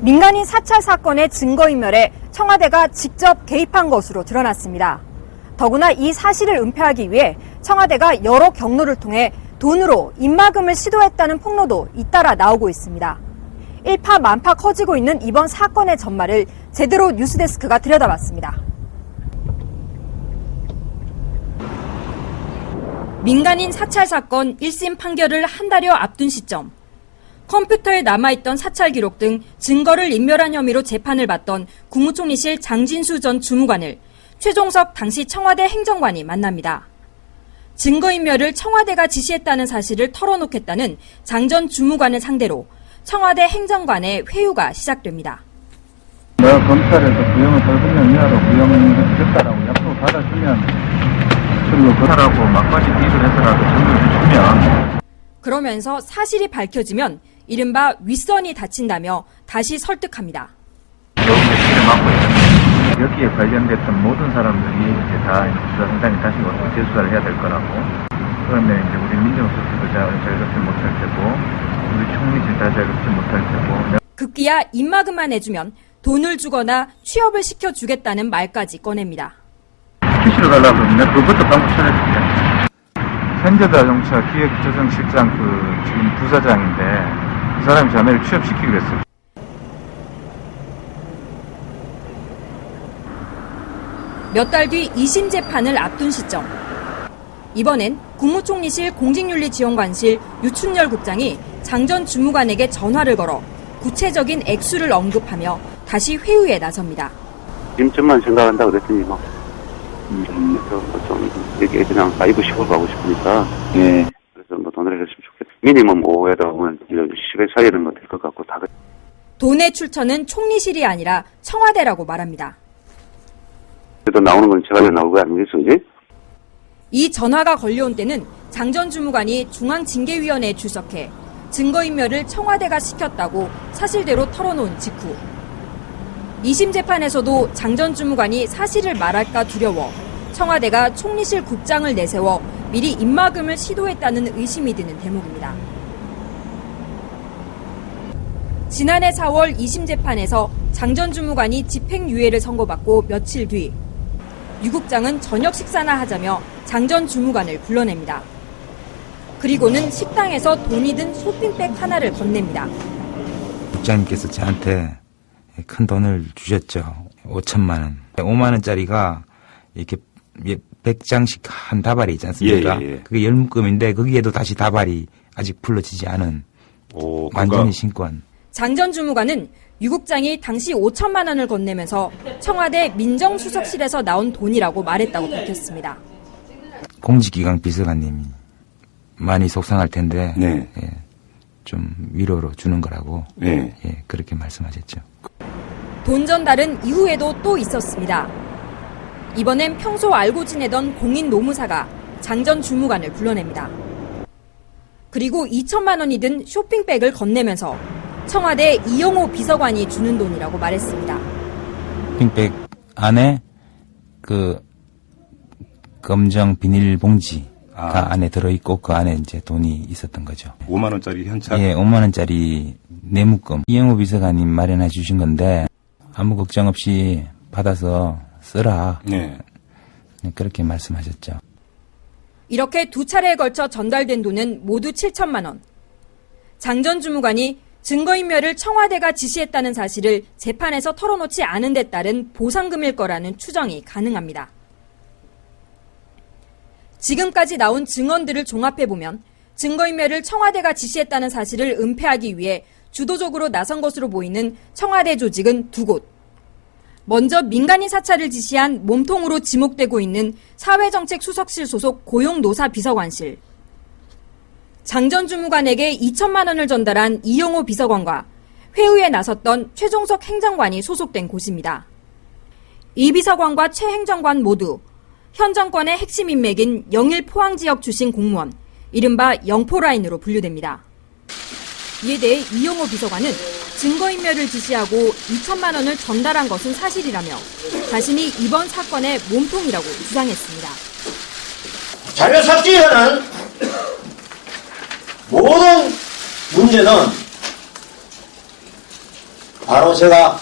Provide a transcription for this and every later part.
민간인 사찰 사건의 증거인멸에 청와대가 직접 개입한 것으로 드러났습니다. 더구나 이 사실을 은폐하기 위해 청와대가 여러 경로를 통해 돈으로 입막음을 시도했다는 폭로도 잇따라 나오고 있습니다. 일파만파 커지고 있는 이번 사건의 전말을 제대로 뉴스데스크가 들여다봤습니다. 민간인 사찰 사건 1심 판결을 한 달여 앞둔 시점. 컴퓨터에 남아있던 사찰 기록 등 증거를 인멸한 혐의로 재판을 받던 국무총리실 장진수 전 주무관을 최종석 당시 청와대 행정관이 만납니다. 증거인멸을 청와대가 지시했다는 사실을 털어놓겠다는 장 전 주무관을 상대로 청와대 행정관의 회유가 시작됩니다. 내가 검찰에서 구형을 8년 이하로 구형했다라고 약속을 받아주면 그리고 그사라고 막바지 기입을 해서라도 증거를 주면 그러면서 사실이 밝혀지면 이른바 윗선이 다친다며 다시 설득합니다. 좋은 메시지를 맡고 있는데 여기에 관련됐던 모든 사람들이 이제 다 수사팀장이 다시 재수사를 해야 될 거라고. 그러면 이제 우리 민정수석도 자유롭지 못할 테고, 우리 총리실 다 자유롭지 못할 테고. 급기야 입막음만 해주면 돈을 주거나 취업을 시켜주겠다는 말까지 꺼냅니다. 퀴시로 가려고 그러면 그것도 방법 찾아줄게. 현재자동차 기획조정실장 지금 부사장인데 그 사람이 자네를 취업시키기로 했어. 몇 달 뒤 2심 재판을 앞둔 시점. 이번엔 국무총리실 공직윤리지원관실 유춘열 국장이 장 전 주무관에게 전화를 걸어 구체적인 액수를 언급하며 다시 회유에 나섭니다. 임점만 생각한다 그랬더니 그래서 좀 여기 그냥 5, 10을 가고 싶으니까 그래서 돈을 해줬으면 좋겠다. 미니멈 5에다 보면 10에 사이는 될 것 같고 다. 돈의 출처는 총리실이 아니라 청와대라고 말합니다. 그래도 나오는 건 제가 나올 거 아니겠어, 이제? 이 전화가 걸려온 때는 장 전 주무관이 중앙징계위원회에 출석해 증거인멸을 청와대가 시켰다고 사실대로 털어놓은 직후 2심 재판에서도 장 전 주무관이 사실을 말할까 두려워 청와대가 총리실 국장을 내세워 미리 입막음을 시도했다는 의심이 드는 대목입니다. 지난해 4월 2심 재판에서 장 전 주무관이 집행유예를 선고받고 며칠 뒤 유 국장은 저녁 식사나 하자며 장 전 주무관을 불러냅니다. 그리고는 식당에서 돈이 든 쇼핑백 하나를 건넵니다. 국장님께서 저한테 큰 돈을 주셨죠. 5천만 원. 5만 원짜리가 이렇게 100장씩 한 다발이 있지 않습니까? 예. 그게 열묶음인데 거기에도 다시 다발이 아직 불러지지 않은 완전히 신권. 장 전 주무관은 유 국장이 당시 5천만 원을 건네면서 청와대 민정수석실에서 나온 돈이라고 말했다고 밝혔습니다. 공직기강 비서관님이 많이 속상할 텐데 좀 위로로 주는 거라고 그렇게 말씀하셨죠. 돈 전달은 이후에도 또 있었습니다. 이번엔 평소 알고 지내던 공인 노무사가 장 전 주무관을 불러냅니다. 그리고 2천만 원이 든 쇼핑백을 건네면서 청와대 이영호 비서관이 주는 돈이라고 말했습니다. 쇼핑백 안에 그 검정 비닐봉지가 안에 들어있고 그 안에 이제 돈이 있었던 거죠. 5만 원짜리 현찰? 예, 5만 원짜리 내묶음. 이영호 비서관님 마련해 주신 건데 아무 걱정 없이 받아서 쓰라. 그렇게 말씀하셨죠. 이렇게 두 차례에 걸쳐 전달된 돈은 모두 7천만 원. 장 전 주무관이 증거인멸을 청와대가 지시했다는 사실을 재판에서 털어놓지 않은 데 따른 보상금일 거라는 추정이 가능합니다. 지금까지 나온 증언들을 종합해보면 증거인멸을 청와대가 지시했다는 사실을 은폐하기 위해 주도적으로 나선 것으로 보이는 청와대 조직은 두 곳. 먼저 민간인 사찰을 지시한 몸통으로 지목되고 있는 사회정책수석실 소속 고용노사비서관실. 장 전 주무관에게 2천만 원을 전달한 이영호 비서관과 회의에 나섰던 최종석 행정관이 소속된 곳입니다. 이 비서관과 최 행정관 모두 현 정권의 핵심 인맥인 영일 포항 지역 출신 공무원, 이른바 영포라인으로 분류됩니다. 이에 대해 이영호 비서관은 증거인멸을 지시하고 2천만 원을 전달한 것은 사실이라며 자신이 이번 사건의 몸통이라고 주장했습니다. 자료 삭제하는 모든 문제는 바로 제가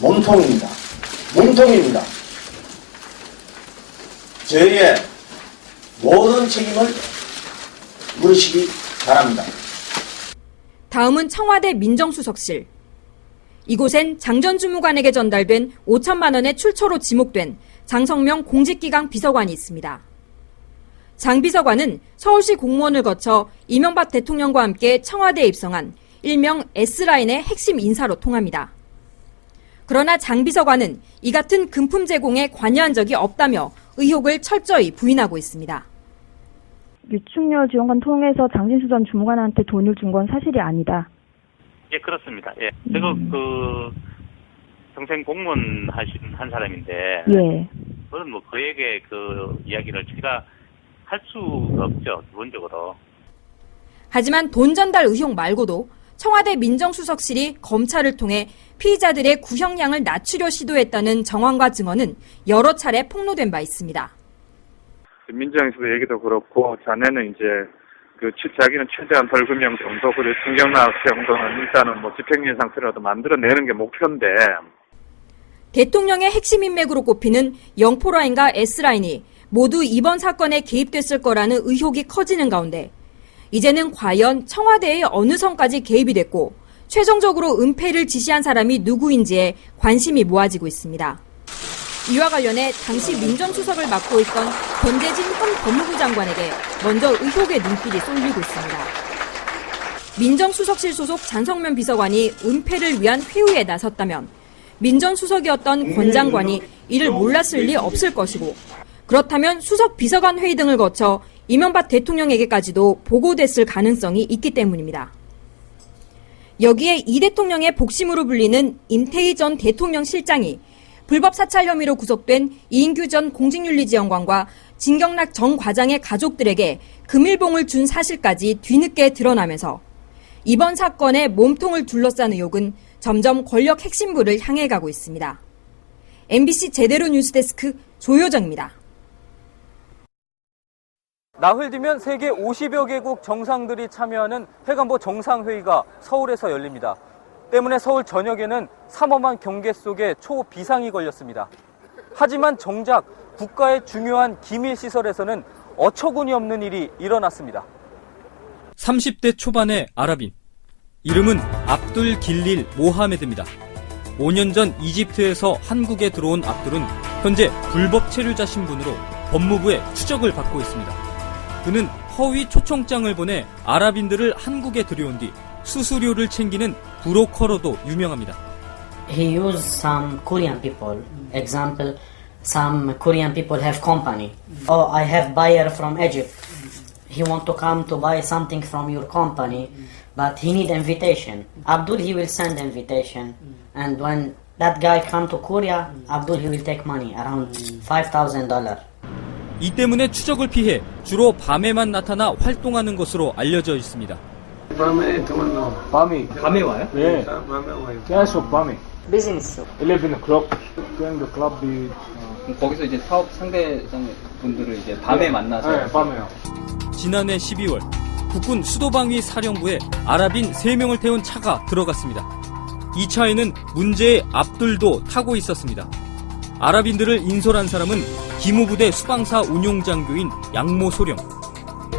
몸통입니다. 몸통입니다. 저희의 모든 책임을 물으시기 바랍니다. 다음은 청와대 민정수석실. 이곳엔 장 전 주무관에게 전달된 5천만 원의 출처로 지목된 장성명 공직기강 비서관이 있습니다. 장 비서관은 서울시 공무원을 거쳐 이명박 대통령과 함께 청와대에 입성한 일명 S라인의 핵심 인사로 통합니다. 그러나 장 비서관은 이 같은 금품 제공에 관여한 적이 없다며 의혹을 철저히 부인하고 있습니다. 유충렬 지원관 통해서 장진수 전 주무관한테 돈을 준 건 사실이 아니다. 예, 그렇습니다. 예. 제가 평생 공무원 한 사람인데. 예. 그건 뭐 그에게 그 이야기를 제가 할 수가 없죠, 기본적으로. 하지만 돈 전달 의혹 말고도 청와대 민정수석실이 검찰을 통해 피의자들의 구형량을 낮추려 시도했다는 정황과 증언은 여러 차례 폭로된 바 있습니다. 민정에서도 얘기도 그렇고 자네는 이제 자기는 최대한 벌금형 정도 그리고 중경락 정도는 일단은 뭐 집행유예 상태라도 만들어내는 게 목표인데. 대통령의 핵심 인맥으로 꼽히는 영포라인과 S라인이 모두 이번 사건에 개입됐을 거라는 의혹이 커지는 가운데 이제는 과연 청와대의 어느 선까지 개입이 됐고 최종적으로 은폐를 지시한 사람이 누구인지에 관심이 모아지고 있습니다. 이와 관련해 당시 민정수석을 맡고 있던 권재진 현 법무부 장관에게 먼저 의혹의 눈길이 쏠리고 있습니다. 민정수석실 소속 장성면 비서관이 은폐를 위한 회유에 나섰다면 민정수석이었던 권 장관이 이를 몰랐을 리 없을 것이고 그렇다면 수석 비서관 회의 등을 거쳐 이명박 대통령에게까지도 보고됐을 가능성이 있기 때문입니다. 여기에 이 대통령의 복심으로 불리는 임태희 전 대통령 실장이 불법 사찰 혐의로 구속된 이인규 전 공직윤리지원관과 진경락 전 과장의 가족들에게 금일봉을 준 사실까지 뒤늦게 드러나면서 이번 사건의 몸통을 둘러싼 의혹은 점점 권력 핵심부를 향해 가고 있습니다. MBC 제대로 뉴스데스크 조효정입니다. 나흘 뒤면 세계 50여 개국 정상들이 참여하는 회관보 정상회의가 서울에서 열립니다. 때문에 서울 전역에는 삼엄한 경계 속에 초비상이 걸렸습니다. 하지만 정작 국가의 중요한 기밀시설에서는 어처구니 없는 일이 일어났습니다. 30대 초반의 아랍인. 이름은 압둘 길릴 모하메드입니다. 5년 전 이집트에서 한국에 들어온 압둘은 현재 불법 체류자 신분으로 법무부의 추적을 받고 있습니다. 그는 허위 초청장을 보내 아랍인들을 한국에 들여온 뒤 수수료를 챙기는 브로커로도 유명합니다. He used some Korean people. Example, some Korean people have company. Oh, I have buyer from Egypt. He want to come to buy something from your company, but he need invitation. Abdul, he will send invitation. And when that guy come to Korea, Abdul, he will take money, around $5,000. 이 때문에 추적을 피해 주로 밤에만 나타나 활동하는 것으로 알려져 있습니다. 밤에 와요? 네. 계속 밤에. Business. 11 o'clock. Going to club. 거기서 이제 사업 상대장 분들을 이제 밤에 만나서. 네, 밤에요. 지난해 12월 국군 수도방위 사령부에 아랍인 3명을 태운 차가 들어갔습니다. 이 차에는 문제의 압둘도 타고 있었습니다. 아랍인들을 인솔한 사람은 기무부대 수방사 운용장교인 양모소령.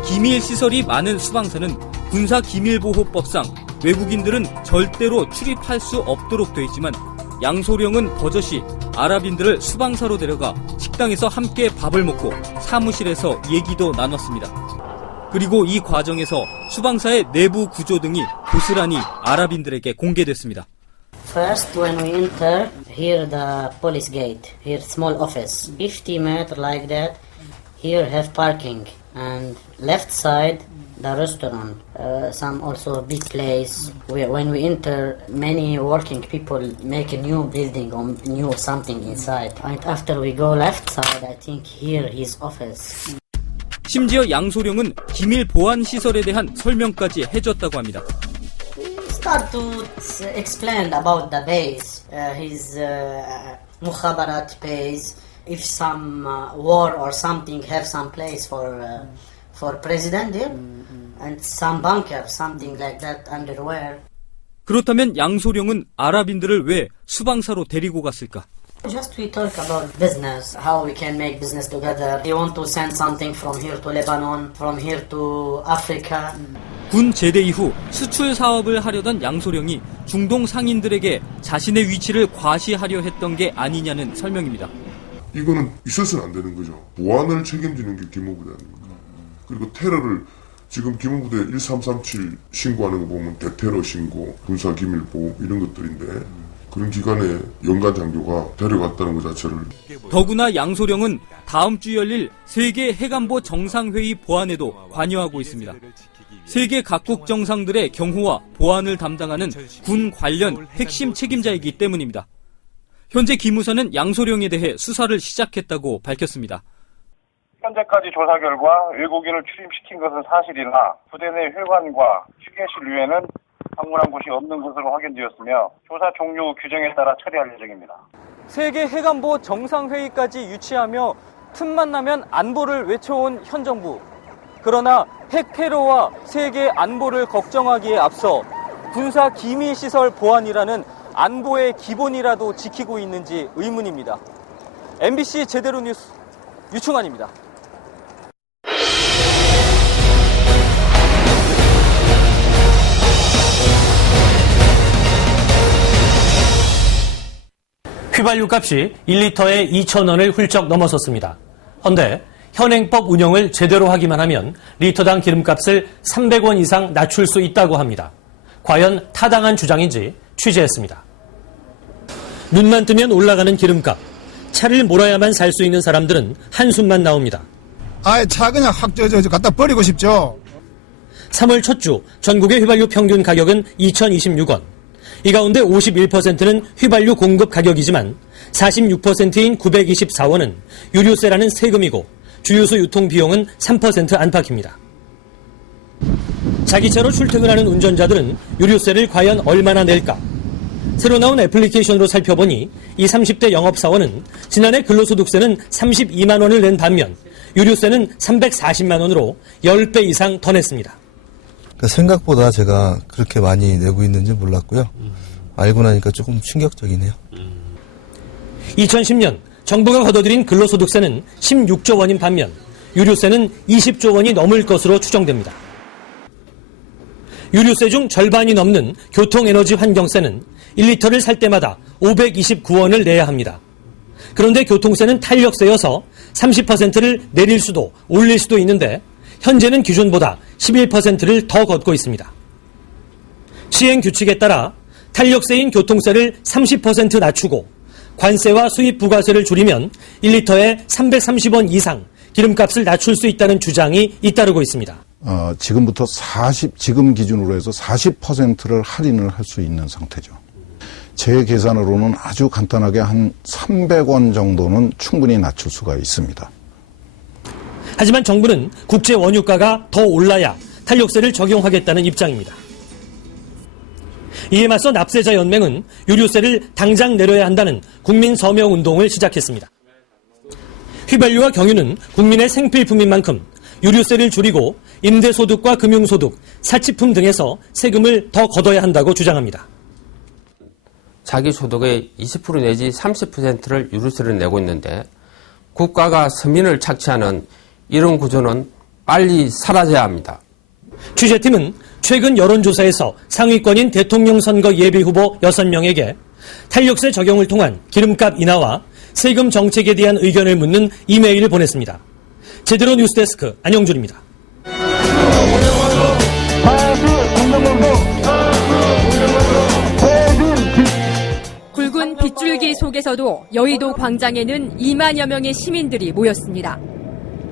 기밀시설이 많은 수방사는 군사기밀보호법상 외국인들은 절대로 출입할 수 없도록 돼 있지만 양소령은 버젓이 아랍인들을 수방사로 데려가 식당에서 함께 밥을 먹고 사무실에서 얘기도 나눴습니다. 그리고 이 과정에서 수방사의 내부 구조 등이 고스란히 아랍인들에게 공개됐습니다. First, when we enter, here the police gate, here small office, 50 meters like that. Here have parking, and left side the restaurant. Some also big place. When we enter, many working people make a new building or new something inside. And after we go left side, I think here his office. 심지어 양소령은 기밀 보안 시설에 대한 설명까지 해줬다고 합니다. Start to explain about the base, his mukhabarat base. If some war or something have some place for president here, and some bunker, something like that, underwear. 그렇다면 양소룡은 아랍인들을 왜 수방사로 데리고 갔을까? Just we talk about business, how we can make business together. You want to send something from here to Lebanon, from here to Africa. 군 제대 이후 수출 사업을 하려던 양소룡이 중동 상인들에게 자신의 위치를 과시하려 했던 게 아니냐는 설명입니다. 이거는 있어서는 안 되는 거죠. 보안을 책임지는 게 기무부대 아닙니까? 그리고 테러를 지금 기무부대 1337 신고하는 거 보면 대테러 신고, 군사기밀보호 이런 것들인데 그런 기관에 연간 장교가 데려갔다는 것 자체를. 더구나 양소룡은 다음 주 열릴 세계 해관보 정상회의 보안에도 관여하고 있습니다. 세계 각국 정상들의 경호와 보안을 담당하는 군 관련 핵심 책임자이기 때문입니다. 현재 기무사는 양소룡에 대해 수사를 시작했다고 밝혔습니다. 현재까지 조사 결과 외국인을 출입시킨 것은 사실이나 부대 내 회관과 휴게실 외에는 방문한 곳이 없는 것으로 확인되었으며 조사 종료 규정에 따라 처리할 예정입니다. 세계 해관보 정상회의까지 유치하며 틈만 나면 안보를 외쳐온 현 정부. 그러나 핵 테러와 세계 안보를 걱정하기에 앞서 군사 기밀시설 보안이라는 안보의 기본이라도 지키고 있는지 의문입니다. MBC 제대로 뉴스 유충환입니다. 휘발유 값이 1리터에 2,000원을 훌쩍 넘어섰습니다. 헌데 현행법 운영을 제대로 하기만 하면 리터당 기름값을 300원 이상 낮출 수 있다고 합니다. 과연 타당한 주장인지 취재했습니다. 눈만 뜨면 올라가는 기름값. 차를 몰아야만 살 수 있는 사람들은 한숨만 나옵니다. 아예 차 그냥 확 갖다 버리고 싶죠. 3월 첫 주 전국의 휘발유 평균 가격은 2,026원. 이 가운데 51%는 휘발유 공급 가격이지만 46%인 924원은 유류세라는 세금이고 주유소 유통 비용은 3% 안팎입니다. 자기 차로 출퇴근하는 운전자들은 유류세를 과연 얼마나 낼까? 새로 나온 애플리케이션으로 살펴보니 이 30대 영업사원은 지난해 근로소득세는 32만 원을 낸 반면 유류세는 340만 원으로 10배 이상 더 냈습니다. 생각보다 제가 그렇게 많이 내고 있는지 몰랐고요. 알고 나니까 조금 충격적이네요. 2010년 정부가 걷어들인 근로소득세는 16조 원인 반면 유류세는 20조 원이 넘을 것으로 추정됩니다. 유류세 중 절반이 넘는 교통에너지환경세는 1리터를 살 때마다 529원을 내야 합니다. 그런데 교통세는 탄력세여서 30%를 내릴 수도 올릴 수도 있는데 현재는 기존보다 11%를 더 걷고 있습니다. 시행 규칙에 따라 탄력세인 교통세를 30% 낮추고 관세와 수입 부가세를 줄이면 1리터에 330원 이상 기름값을 낮출 수 있다는 주장이 잇따르고 있습니다. 지금부터 지금 기준으로 해서 40%를 할인을 할 수 있는 상태죠. 제 계산으로는 아주 간단하게 한 300원 정도는 충분히 낮출 수가 있습니다. 하지만 정부는 국제 원유가가 더 올라야 탄력세를 적용하겠다는 입장입니다. 이에 맞서 납세자연맹은 유류세를 당장 내려야 한다는 국민 서명 운동을 시작했습니다. 휘발유와 경유는 국민의 생필품인 만큼 유류세를 줄이고 임대소득과 금융소득, 사치품 등에서 세금을 더 걷어야 한다고 주장합니다. 자기 소득의 20% 내지 30%를 유류세를 내고 있는데 국가가 서민을 착취하는 이런 구조는 빨리 사라져야 합니다. 취재팀은 최근 여론조사에서 상위권인 대통령 선거 예비후보 6명에게 탄력세 적용을 통한 기름값 인하와 세금 정책에 대한 의견을 묻는 이메일을 보냈습니다. 제대로 뉴스데스크 안영준입니다. 굵은 빗줄기 속에서도 여의도 광장에는 2만여 명의 시민들이 모였습니다.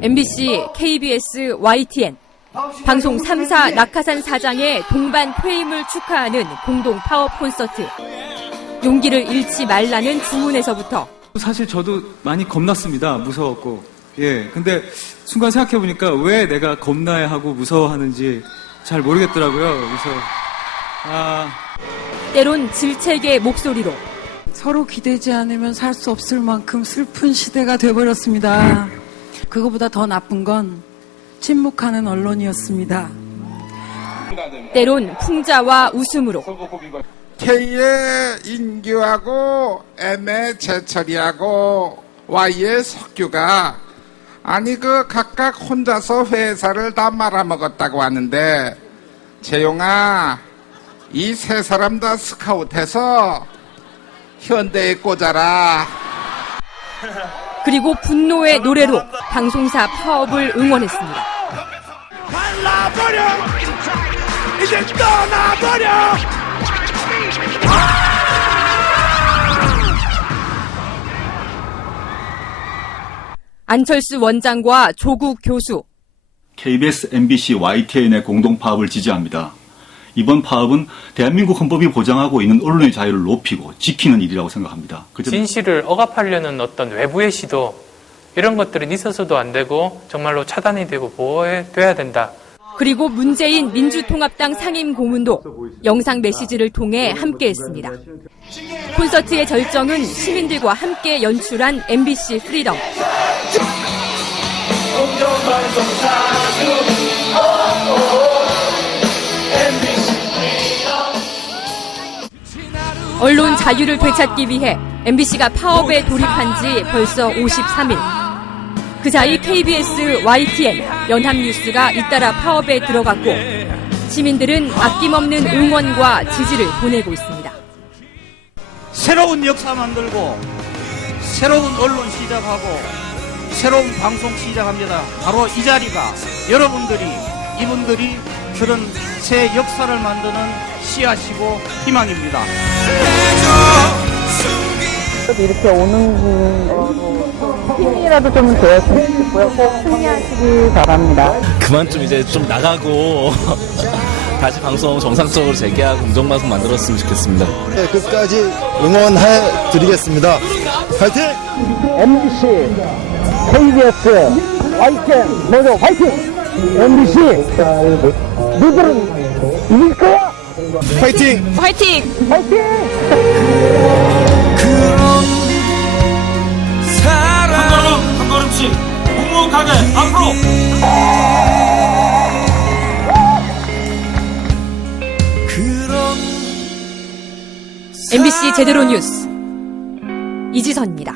MBC, KBS, YTN, 방송 3사 낙하산 사장의 동반 퇴임을 축하하는 공동 파업 콘서트. 용기를 잃지 말라는 주문에서부터. 사실 저도 많이 겁났습니다. 무서웠고. 근데 순간 생각해보니까 왜 내가 겁나야 하고 무서워하는지 잘 모르겠더라고요. 그래서, 때론 질책의 목소리로. 서로 기대지 않으면 살 수 없을 만큼 슬픈 시대가 돼버렸습니다. 그거보다 더 나쁜 건 침묵하는 언론이었습니다. 때론 풍자와 웃음으로. K의 인규하고 M의 재철이하고 Y의 석규가 아니 그 각각 혼자서 회사를 다 말아먹었다고 하는데 재용아 이 세 사람 다 스카웃해서 현대에 꽂아라. 그리고 분노의 노래로 방송사 파업을 응원했습니다. 갈라버려! 이제 떠나버려! 안철수 원장과 조국 교수. KBS, MBC, YTN의 공동 파업을 지지합니다. 이번 파업은 대한민국 헌법이 보장하고 있는 언론의 자유를 높이고 지키는 일이라고 생각합니다. 진실을 억압하려는 어떤 외부의 시도 이런 것들은 있어서도 안 되고 정말로 차단이 되고 보호돼야 된다. 그리고 문재인 민주통합당 상임 고문도 영상 메시지를 통해 함께했습니다. 콘서트의 절정은 시민들과 함께 연출한 MBC 프리덤. 언론 자유를 되찾기 위해 MBC가 파업에 돌입한 지 벌써 53일. 그 사이 KBS, YTN, 연합뉴스가 잇따라 파업에 들어갔고 시민들은 아낌없는 응원과 지지를 보내고 있습니다. 새로운 역사 만들고 새로운 언론 시작하고 새로운 방송 시작합니다. 바로 이 자리가 이분들이 그런 새 역사를 만드는 씨앗이고 희망입니다. 이렇게 오는 힘이라도 좀 되었으면 싶고요. 꼭 승리하시기 바랍니다. 그만 좀 이제 좀 나가고 다시 방송 정상적으로 재개하고 공정방송 만들었으면 좋겠습니다. 네, 끝까지 응원해 드리겠습니다. 파이팅! MBC, KBS, YTN 모두 화이팅! MBC 너희들은 이길 거야! 파이팅! 화이팅! 화이팅! 한 걸음씩 묵묵하게 앞으로! MBC 제대로 뉴스 이지선입니다.